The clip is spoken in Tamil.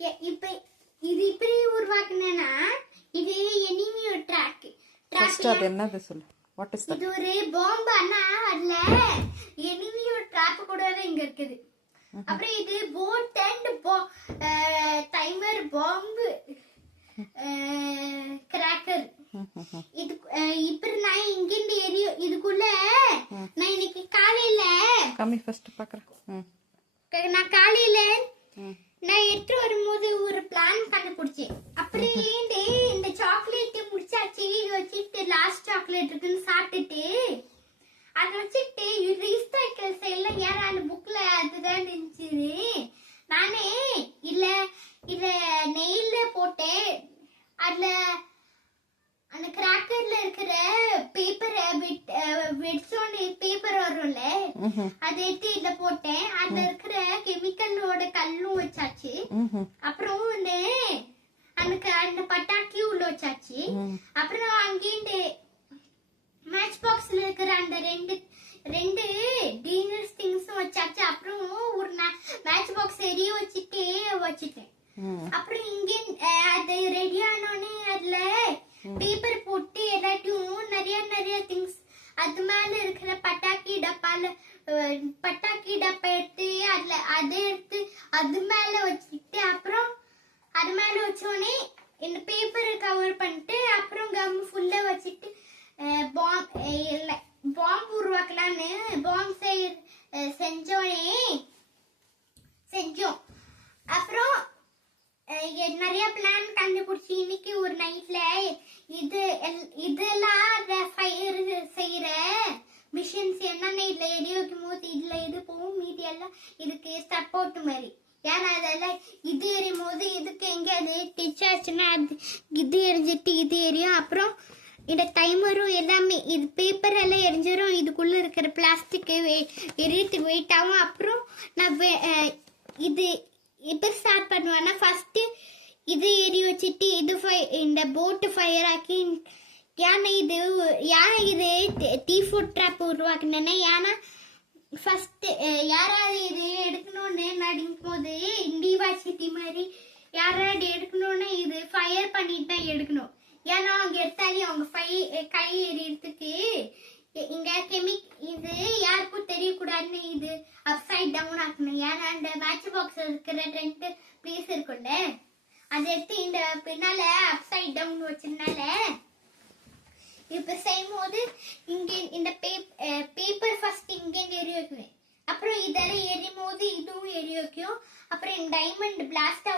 இப்ப இது இப்படி உருவாக்குனேன்னா இது எனிமியோ ட்ராக் ஃபர்ஸ்ட் அது என்னது சொல்லு. What is that? இது ஒரு பாம்பு. ஆனா அதுல எனிமியோ ட்ராப் கூட இங்க இருக்குது. அப்புறம் இது போட் அண்ட் டைமர் பாம்பு கிராக்கர். இது இப்ப நான் இங்க இந்த ஏரியா இதுக்குள்ள நான் இன்னைக்கு காலையில கம்மி ஃபர்ஸ்ட் பார்க்கறேன். நான் காலையில நான் எடுத்து வரும்போது ஒரு பிளான் கண்டுபிடிச்சேன். அப்படியே இந்த சாக்லேட் முடிச்சாச்சு. இது வச்சுட்டு லாஸ்ட் சாக்லேட் இருக்குன்னு சாப்பிட்டுட்டு அதை வச்சுட்டு ரீசைக்கிள் செய்யல. ஏன்னா அந்த புக்ல அதுதான் இருந்துச்சு. நானே இல்ல நெய்ல போட்டேன். அதுல அந்த கிராக்கர்ல இருக்கிற பேப்பரை வெடிச்சோன்னு பேப்பர் வரும்ல, அதை எடுத்து இதுல போட்டேன். அதுல இருக்கிற கெமிக்கலோட கல்லும் வச்சாச்சு. அப்புறம் அந்த பட்டாக்கி உள்ள வச்சாச்சு. அப்புறம் அங்கேருந்து மேட்ச் பாக்ஸ்ல இருக்கிற அந்த ரெண்டு டேஞ்சரஸ் திங்ஸும் வச்சாச்சு. அப்புறம் ஒரு மேட்ச் பாக்ஸ் எரிய வச்சுட்டேன். அப்புறம் இங்க அது ரெடி ஆனோடனே அதுல பேப்பர் போட்டு எல்லாத்தையும் நிறைய திங்ஸ் அது மேல இருக்கிற பட்டாக்கி டப்பா எடுத்து அதை எடுத்து அது மேல வச்சுட்டு, அப்புறம் அது மேல வச்சோடனே இந்த பேப்பரை கவர் பண்ணிட்டு, அப்புறம் கம் ஃபுல்லா வச்சுட்டு பாம்பு உருவாக்கலான்னு பாம்பு செஞ்சோம். அப்புறம் நிறைய பிளான் கண்டுபிடிச்சி இன்னைக்கு ஒரு நைட்ல இதெல்லாம் ஃபயர் செய்யற மிஷின்ஸ் என்னென்ன இதுல எரிய வைக்கும் போது இதுல இது போகும், மீதி எல்லாம் இதுக்கு சப்போர்ட் மாதிரி. ஏன்னா அதெல்லாம் இது எரியும் போது இதுக்கு எங்க அது டிச் ஆச்சுன்னா இது எரிஞ்சிட்டு இது எரியும். அப்புறம் இந்த டைமரும் எல்லாமே இது பேப்பர் எல்லாம் எரிஞ்சிடும். இதுக்குள்ள இருக்கிற பிளாஸ்டிக் எரியத்து வெயிட் ஆகும். அப்புறம் நான் இது எப்படி ஸ்டார்ட் பண்ணுவேன்னா, ஃபர்ஸ்ட் இது எரி வச்சுட்டு இந்த போட்டு ஃபயர் ஆக்கி, ஏன்னா இது டீ ஃபுட் ட்ராப் உருவாக்குனேன்னா, ஏன்னா ஃபர்ஸ்ட் யாராவது இது எடுக்கணும்னு நடிக்கும் போது இண்டிவா சிட்டி மாதிரி யாராவது எடுக்கணும்னு இது ஃபயர் பண்ணிட்டு தான் எடுக்கணும். ஏன்னா அவங்க எடுத்தாலே அவங்க கை எரியறதுக்கு இங்க இது யாருக்கும் தெரியக்கூடாதுன்னு இது அப்சைட் டவுன் ஆக்கணும். ஏன்னா அந்த மேட்ச் பாக்ஸ் இருக்கிற 2 பீஸ் இருக்கும்ல, அதை எடுத்து இந்த பின்னால அப்சைட் டவுன் வச்சதுனால இப்ப செய்யும் போது இங்க இந்த பேப்பர் ஃபர்ஸ்ட் இங்க எரிய வைக்குவேன். அப்புறம் இதெல்லாம் எரியும் போது இதுவும் எரிய வைக்கும். அப்புறம் டைமண்ட் பிளாஸ்ட்